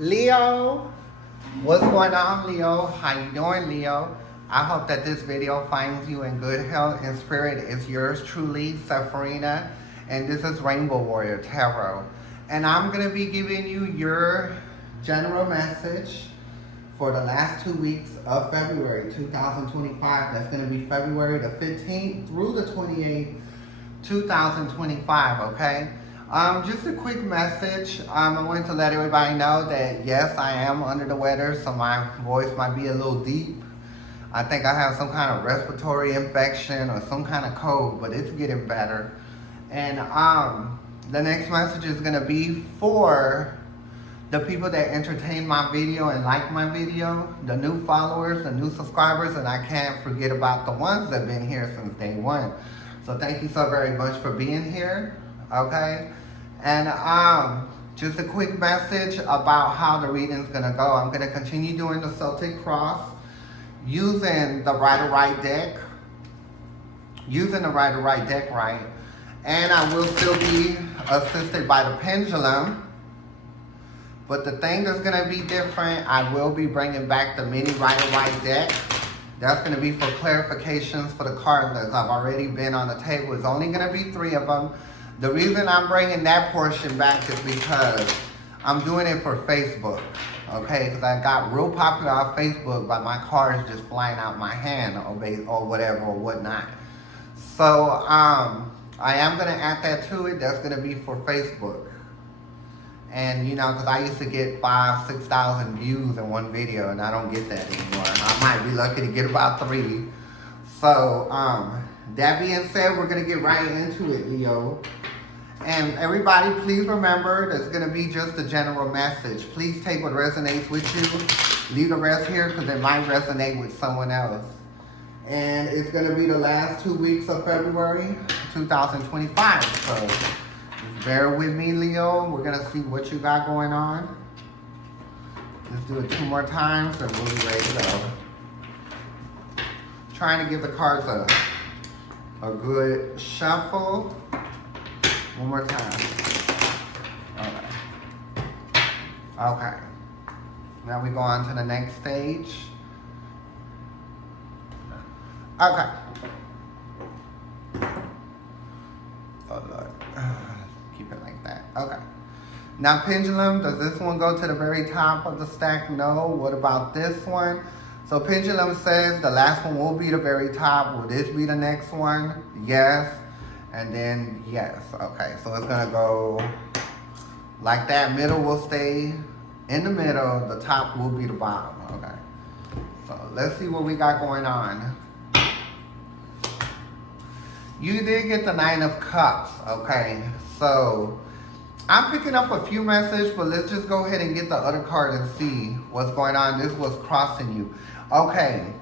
Leo, what's going on, Leo? How you doing, Leo? I hope that this video finds you in good health and spirit. It's yours truly, Sepharina, and this is Rainbow Warrior Tarot. And I'm going to be giving you your general message for the last 2 weeks of February 2025. That's going to be February the 15th through the 28th, 2025, okay? Just a quick message. I want to let everybody know that yes, I am under the weather, so my voice might be a little deep. I think I have some kind of respiratory infection or some kind of cold, but it's getting better. And the next message is gonna be for the people that entertain my video and like my video, the new followers, the new subscribers, and I can't forget about the ones that have been here since day one. So thank you so very much for being here, okay? And just a quick message about how the reading's gonna go. I'm gonna continue doing the Celtic Cross using the Rider-Waite deck, right? And I will still be assisted by the pendulum. But the thing that's gonna be different, I will be bringing back the mini Rider-Waite deck. That's gonna be for clarifications for the cards that I've already been on the table. It's only gonna be 3 of them. The reason I'm bringing that portion back is because I'm doing it for Facebook, okay? Because I got real popular on Facebook by my cards just flying out my hand or whatever or whatnot. So I am gonna add that to it. That's gonna be for Facebook. And you know, because I used to get 5,000-6,000 views in one video, and I don't get that anymore. And I might be lucky to get about 3. So that being said, we're gonna get right into it, Leo. And everybody, please remember, that's gonna be just a general message. Please take what resonates with you. Leave the rest here because it might resonate with someone else. And it's gonna be the last 2 weeks of February 2025. So just bear with me, Leo. We're gonna see what you got going on. Let's do it 2 more times and we'll be ready to go. Trying to give the cards a good shuffle. 1 more time. Okay. Now we go on to the next stage. Okay. Oh Lord. Keep it like that. Okay. Now pendulum, does this one go to the very top of the stack? No. What about this one? So pendulum says the last one will be the very top. Will this be the next one? Yes. And then yes. Okay, so it's gonna go like that. Middle will stay in the middle. The top will be the bottom. Okay. So let's see what we got going on. You did get the 9 of Cups. Okay. So I'm picking up a few messages, but let's just go ahead and get the other card and see what's going on. This was crossing you. Okay.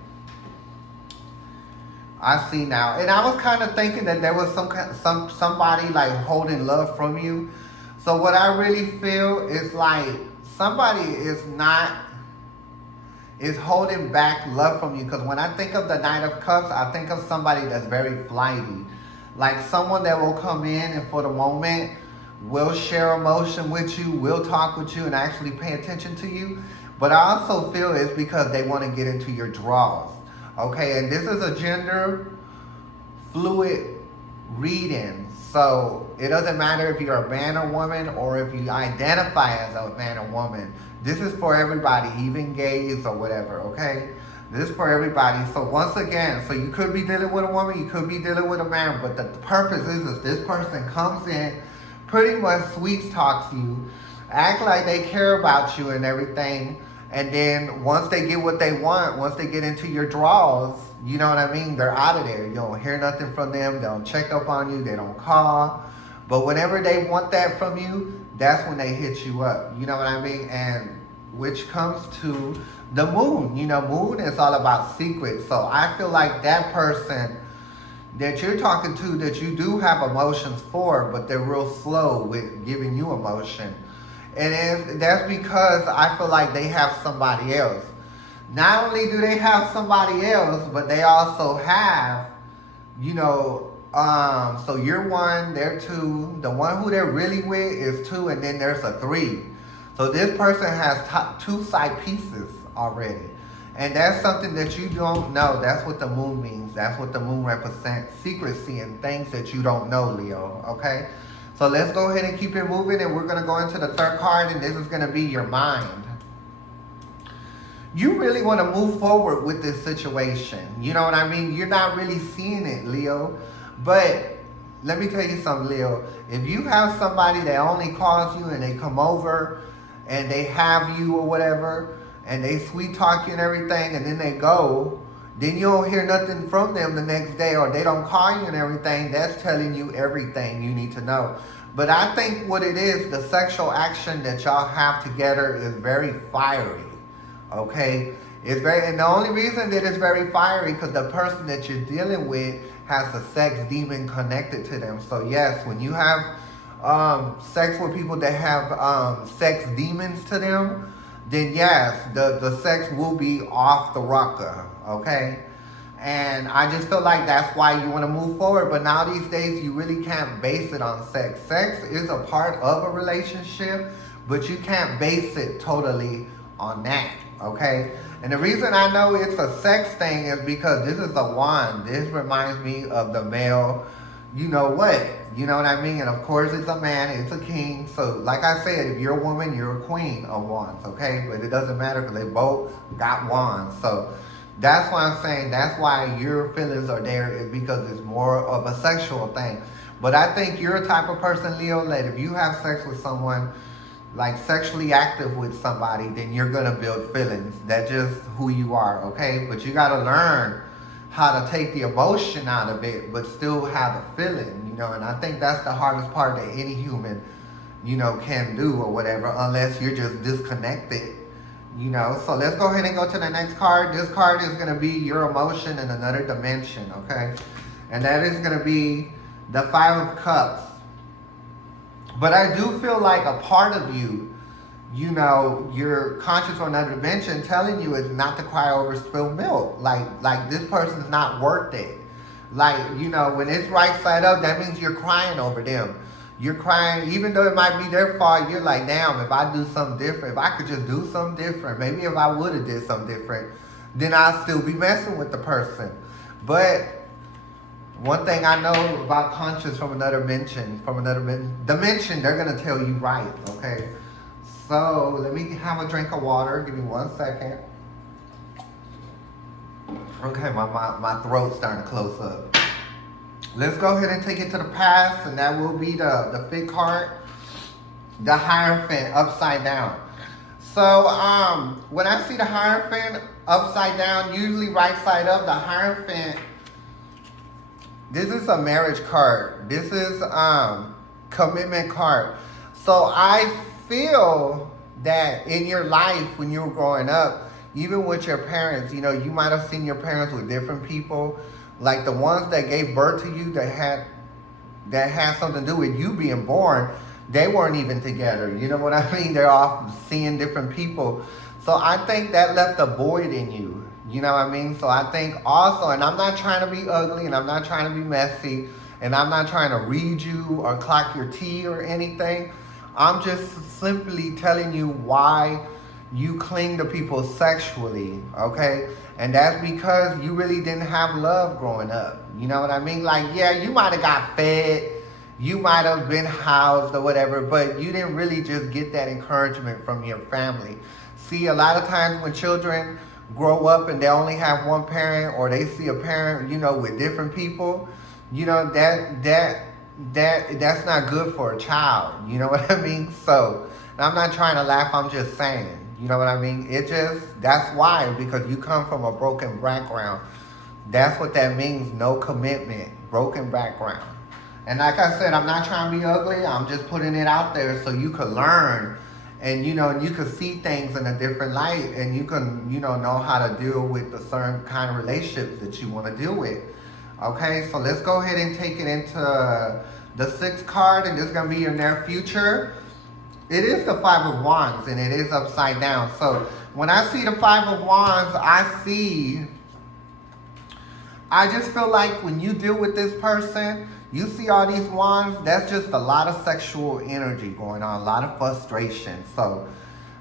I see now. And I was kind of thinking that there was somebody like holding love from you. So what I really feel is like somebody is holding back love from you. Because when I think of the 9 of Cups, I think of somebody that's very flighty. Like someone that will come in and for the moment will share emotion with you, will talk with you and actually pay attention to you. But I also feel it's because they want to get into your draws. Okay, and this is a gender fluid reading. So it doesn't matter if you're a man or woman or if you identify as a man or woman. This is for everybody, even gays or whatever, okay? This is for everybody. So once again, so you could be dealing with a woman, you could be dealing with a man, but the purpose is this person comes in, pretty much sweet talks you, act like they care about you and everything. And then once they get what they want, once they get into your draws, you know what I mean? They're out of there. You don't hear nothing from them. They don't check up on you. They don't call. But whenever they want that from you, that's when they hit you up. You know what I mean? And which comes to the moon. You know, moon is all about secrets. So I feel like that person that you're talking to that you do have emotions for, but they're real slow with giving you emotion. And that's because I feel like they have somebody else. Not only do they have somebody else, but they also have, you know, so you're 1, they're 2. The one who they're really with is 2, and then there's a 3. So this person has two side pieces already. And that's something that you don't know. That's what the moon means. That's what the moon represents. Secrecy and things that you don't know, Leo. Okay? So let's go ahead and keep it moving. And we're going to go into the third card. And this is going to be your mind. You really want to move forward with this situation. You know what I mean? You're not really seeing it, Leo. But let me tell you something, Leo. If you have somebody that only calls you and they come over and they have you or whatever, and they sweet talk you and everything, and then they go, then you don't hear nothing from them the next day, or they don't call you and everything, that's telling you everything you need to know. But I think what it is, the sexual action that y'all have together is very fiery, okay? It's very, and the only reason that it's very fiery because the person that you're dealing with has a sex demon connected to them. So yes, when you have sex with people that have sex demons to them, then yes, the sex will be off the rocker, okay? And I just feel like that's why you want to move forward. But now these days, you really can't base it on sex. Sex is a part of a relationship, but you can't base it totally on that, okay? And the reason I know it's a sex thing is because this is a wand. This reminds me of the male, you know what? You know what I mean? And of course it's a man, it's a king. So like I said, if you're a woman, you're a queen of wands, okay? But it doesn't matter because they both got wands. So that's why I'm saying that's why your feelings are there, is because it's more of a sexual thing. But I think you're a type of person, Leo, that if you have sex with someone, like sexually active with somebody, then you're going to build feelings. That's just who you are, okay? But you got to learn how to take the emotion out of it, but still have a feeling, you know, and I think that's the hardest part that any human, you know, can do or whatever, unless you're just disconnected, you know. So let's go ahead and go to the next card. This card is going to be your emotion in another dimension, okay? And that is going to be the Five of Cups. But I do feel like a part of you, you know, your conscious or another dimension telling you is not to cry over spilled milk. Like this person's not worth it. Like, you know, when it's right side up, that means you're crying over them. You're crying, even though it might be their fault, you're like, damn, if I do something different, if I could just do something different, maybe if I would have did something different, then I'd still be messing with the person. But one thing I know about conscious from another dimension, they're going to tell you right, okay? So let me have a drink of water. Give me 1 second. Okay, my throat's starting to close up. Let's go ahead and take it to the past, and that will be the fifth card, the Hierophant upside down. So when I see the Hierophant upside down, usually right side up, the Hierophant, this is a marriage card. This is commitment card. So I feel that in your life when you were growing up, even with your parents, you know, you might have seen your parents with different people. Like the ones that gave birth to you that had something to do with you being born, they weren't even together. You know what I mean? They're off seeing different people. So I think that left a void in you. You know what I mean? So I think also, and I'm not trying to be ugly, and I'm not trying to be messy, and I'm not trying to read you or clock your tea or anything. I'm just simply telling you why you cling to people sexually, okay? And that's because you really didn't have love growing up. You know what I mean? Like, yeah, you might have got fed, you might have been housed or whatever, but you didn't really just get that encouragement from your family. See, a lot of times when children grow up and they only have one parent, or they see a parent, you know, with different people, you know, that's not good for a child. You know what I mean? So, and I'm not trying to laugh, I'm just saying. You know what I mean? That's why, because you come from a broken background. That's what that means, no commitment, broken background. And like I said, I'm not trying to be ugly, I'm just putting it out there so you could learn, and you know, you could see things in a different light, and you can, you know how to deal with the certain kind of relationships that you want to deal with. Okay, so let's go ahead and take it into the sixth card, and this is going to be your near future. It is the Five of Wands, and it is upside down. So when I see the Five of Wands, I just feel like when you deal with this person, you see all these wands, that's just a lot of sexual energy going on, a lot of frustration. So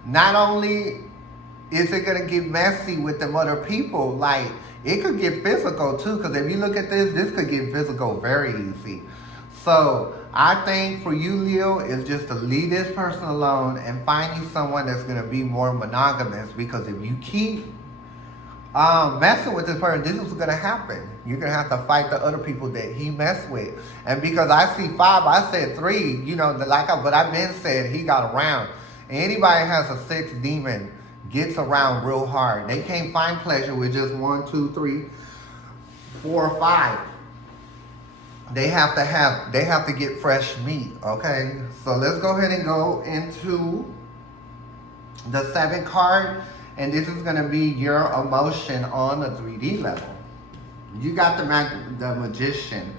not only is it gonna get messy with them other people, like it could get physical too, because if you look at this could get physical very easy. So I think for you, Leo, is just to leave this person alone and find you someone that's gonna be more monogamous, because if you keep messing with this person, this is what's gonna happen. You're gonna have to fight the other people that he messed with. And because I see 5, I said 3, you know, but I've been said he got around. Anybody has a 6 demon gets around real hard. They can't find pleasure with just 1, 2, 3, 4, 5. They have to get fresh meat, okay? So let's go ahead and go into the 7th card, and this is gonna be your emotion on the 3D level. You got the Magician.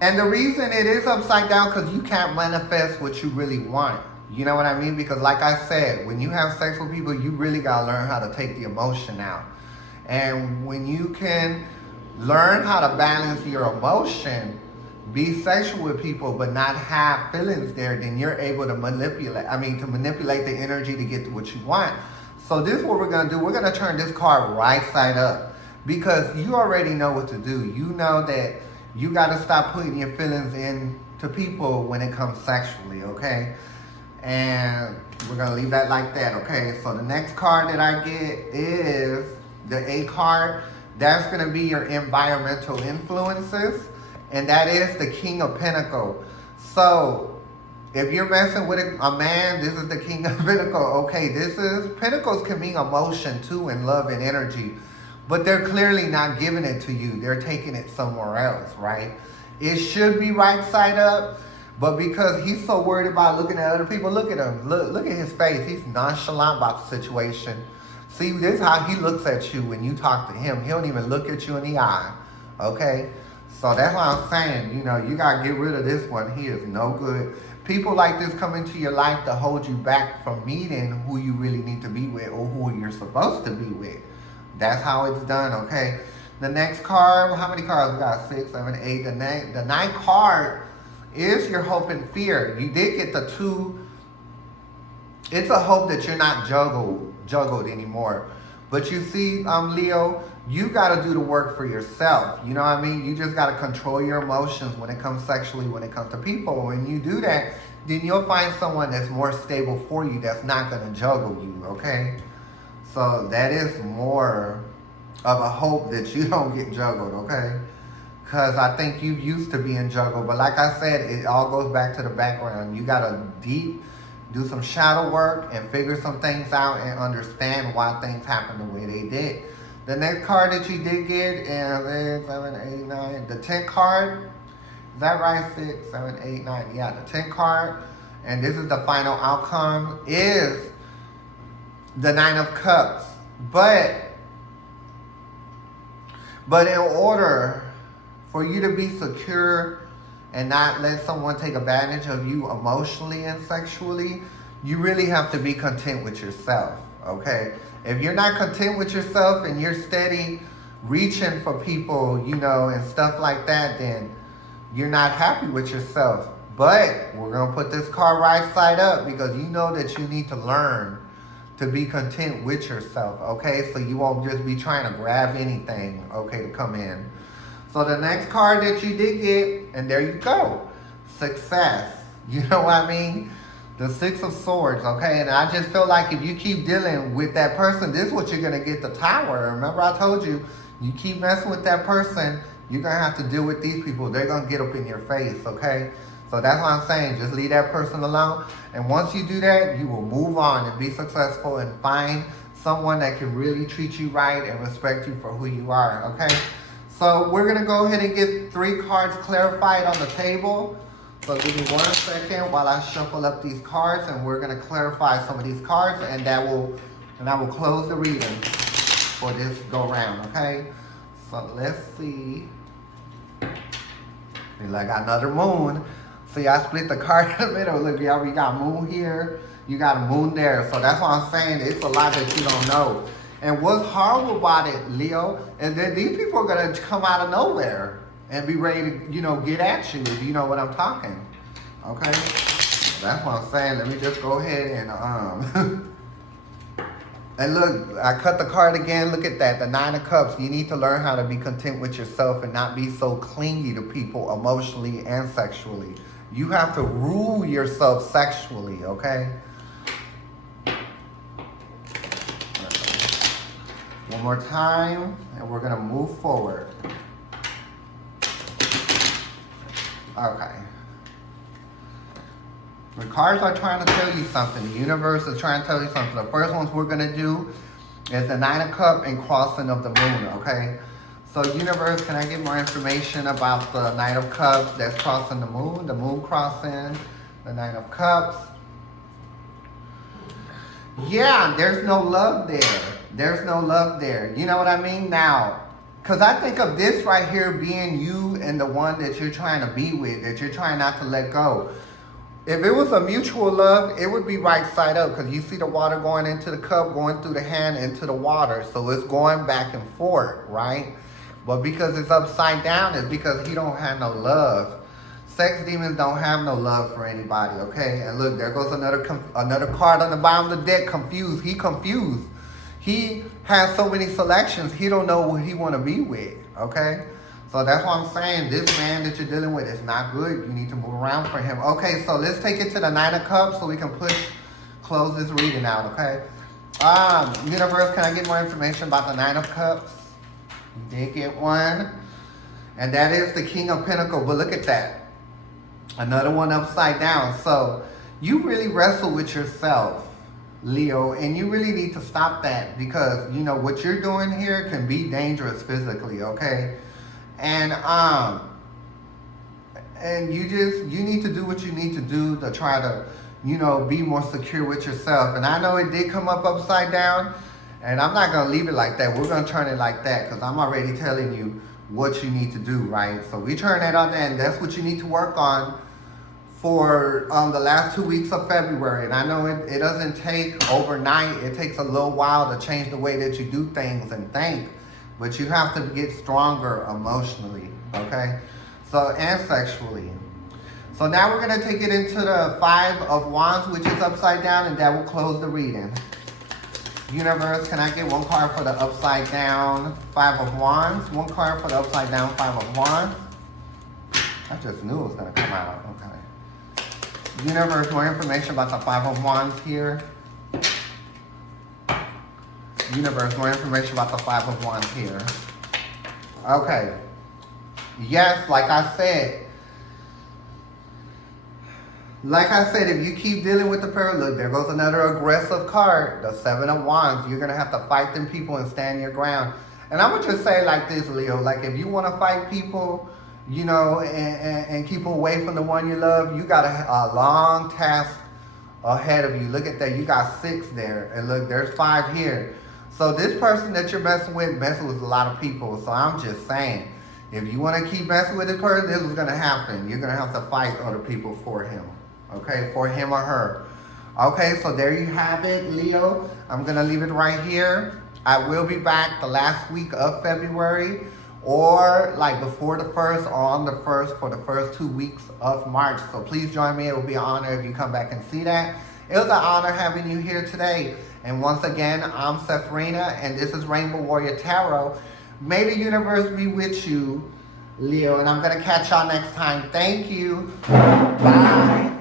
And the reason it is upside down, because you can't manifest what you really want. You know what I mean? Because like I said, when you have sex with people, you really got to learn how to take the emotion out. And when you can learn how to balance your emotion, be sexual with people, but not have feelings there, then you're able to manipulate the energy to get to what you want. So this is what we're going to do. We're going to turn this card right side up, because you already know what to do. You know that you got to stop putting your feelings into people when it comes sexually, okay? And we're going to leave that like that, okay? So the next card that I get is the 8 card. That's going to be your environmental influences. And that is the King of Pentacles. So if you're messing with a man, this is the King of Pentacles. Okay, Pentacles can mean emotion too, and love and energy. But they're clearly not giving it to you. They're taking it somewhere else, right? It should be right side up. But because he's so worried about looking at other people, look at him. Look at his face. He's nonchalant about the situation. See, this is how he looks at you when you talk to him. He don't even look at you in the eye. Okay? So that's what I'm saying. You know, you got to get rid of this one. He is no good. People like this come into your life to hold you back from meeting who you really need to be with, or who you're supposed to be with. That's how it's done, okay? The next card, how many cards we got? 6, 7, 8. The 9th card is your hope and fear. You did get the 2. It's a hope that you're not juggled anymore. But you see, Leo, you got to do the work for yourself. You know what I mean? You just got to control your emotions when it comes sexually, when it comes to people. When you do that, then you'll find someone that's more stable for you, that's not going to juggle you, okay? So that is more of a hope that you don't get juggled, okay? Because I think you used to being juggled. But like I said, it all goes back to the background. You got to do some shadow work and figure some things out and understand why things happen the way they did. The next card that you did get is 7, 8, 9. The 10th card. Is that right? 6, 7, 8, 9. Yeah, the 10th card. And this is the final outcome, is the 9 of Cups. But in order for you to be secure and not let someone take advantage of you emotionally and sexually, you really have to be content with yourself, okay? If you're not content with yourself and you're steady reaching for people, you know, and stuff like that, then you're not happy with yourself. But we're going to put this card right side up, because you know that you need to learn to be content with yourself, okay? So you won't just be trying to grab anything, okay, to come in. So the next card that you did get, and there you go, success. You know what I mean? The 6 of Swords, okay? And I just feel like if you keep dealing with that person, this is what you're going to get, the Tower. Remember I told you, you keep messing with that person, you're going to have to deal with these people. They're going to get up in your face, okay? So that's what I'm saying. Just leave that person alone. And once you do that, you will move on and be successful and find someone that can really treat you right and respect you for who you are, okay? So we're going to go ahead and get 3 cards clarified on the table. So give me 1 second while I shuffle up these cards, and we're going to clarify some of these cards, and I will close the reading for this go round, okay? So let's see. I got another moon. See, I split the card in the middle. Look, y'all, we got moon here. You got a moon there. So that's what I'm saying. It's a lot that you don't know. And what's horrible about it, Leo, is that these people are going to come out of nowhere and be ready to, you know, get at you, if you know what I'm talking. Okay? That's what I'm saying. Let me just go ahead and And look, I cut the card again. Look at that, the Nine of Cups. You need to learn how to be content with yourself and not be so clingy to people emotionally and sexually. You have to rule yourself sexually, okay? One more time, and we're going to move forward. Okay. The cards are trying to tell you something. The universe is trying to tell you something. The first ones we're going to do is the Nine of Cups and crossing of the moon, okay? So universe, can I get more information about the Nine of Cups that's crossing the moon crossing, the Nine of Cups? Yeah, there's no love there. There's no love there. You know what I mean? Now, because I think of this right here being you and the one that you're trying to be with, that you're trying not to let go. If it was a mutual love, it would be right side up, because you see the water going into the cup, going through the hand into the water. So it's going back and forth, right? But because it's upside down, it's because he don't have no love. Sex demons don't have no love for anybody, okay? And look, there goes another card on the bottom of the deck, confused. He confused. He has so many selections, he don't know what he want to be with, okay? So that's why I'm saying this man that you're dealing with is not good. You need to move around for him. Okay, so let's take it to the Nine of Cups so we can close this reading out, okay? Universe, can I get more information about the Nine of Cups? You did get one. And that is the King of Pentacles. But look at that. Another one upside down. So you really wrestle with yourself, Leo, and you really need to stop that, because, you know, what you're doing here can be dangerous physically, okay? And you need to do what you need to do to try to, you know, be more secure with yourself. And I know it did come up upside down, and I'm not going to leave it like that. We're going to turn it like that, because I'm already telling you what you need to do, right? So we turn that on there, and that's what you need to work on for the last 2 weeks of February. And I know it doesn't take overnight. It takes a little while to change the way that you do things and think. But you have to get stronger emotionally, okay? So, and sexually. So now we're going to take it into the Five of Wands, which is upside down, and that will close the reading. Universe, can I get one card for the upside down Five of Wands? One card for the upside down Five of Wands. I just knew it was going to come out. Okay. Universe, more information about the Five of Wands here. Universe, more information about the Five of Wands here. Okay. Yes, like I said, if you keep dealing with the pair, look, there goes another aggressive card, the Seven of Wands. You're going to have to fight them people and stand your ground. And I would just say like this, Leo, like if you want to fight people, you know, and keep away from the one you love, you got a long task ahead of you. Look at that. You got 6 there. And look, there's 5 here. So this person that you're messing with a lot of people. So I'm just saying, if you want to keep messing with this person, this is going to happen. You're going to have to fight other people for him. Okay, for him or her. Okay, so there you have it, Leo. I'm going to leave it right here. I will be back the last week of February, or like before the 1st or on the 1st for the first 2 weeks of March. So please join me. It will be an honor if you come back and see that. It was an honor having you here today. And once again, I'm Sephrina, and this is Rainbow Warrior Tarot. May the universe be with you, Leo, and I'm going to catch y'all next time. Thank you. Bye.